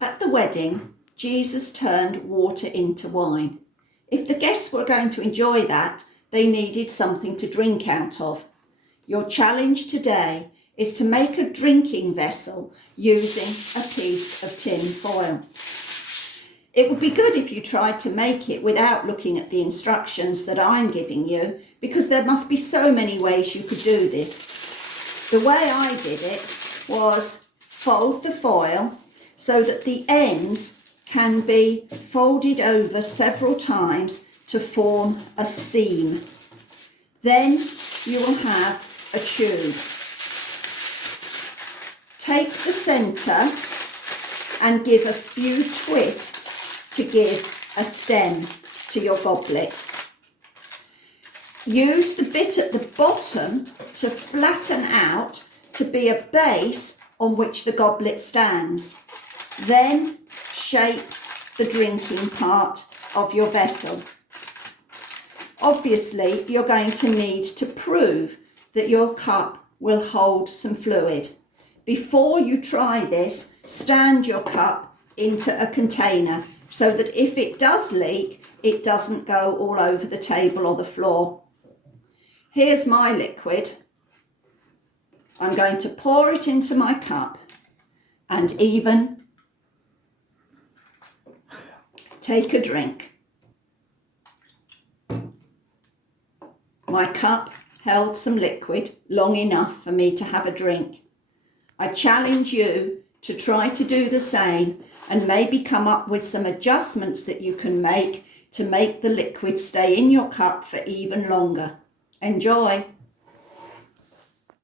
At the wedding, Jesus turned water into wine. If the guests were going to enjoy that, they needed something to drink out of. Your challenge today is to make a drinking vessel using a piece of tin foil. It would be good if you tried to make it without looking at the instructions that I'm giving you, because there must be so many ways you could do this. The way I did it was fold the foil so that the ends can be folded over several times to form a seam. Then you will have a tube. Take the centre and give a few twists to give a stem to your goblet. Use the bit at the bottom to flatten out to be a base on which the goblet stands. Then shape the drinking part of your vessel. Obviously, you're going to need to prove that your cup will hold some fluid. Before you try this, stand your cup into a container so that if it does leak, it doesn't go all over the table or the floor. Here's my liquid. I'm going to pour it into my cup and even take a drink. My cup held some liquid long enough for me to have a drink. I challenge you to try to do the same and maybe come up with some adjustments that you can make to make the liquid stay in your cup for even longer. Enjoy!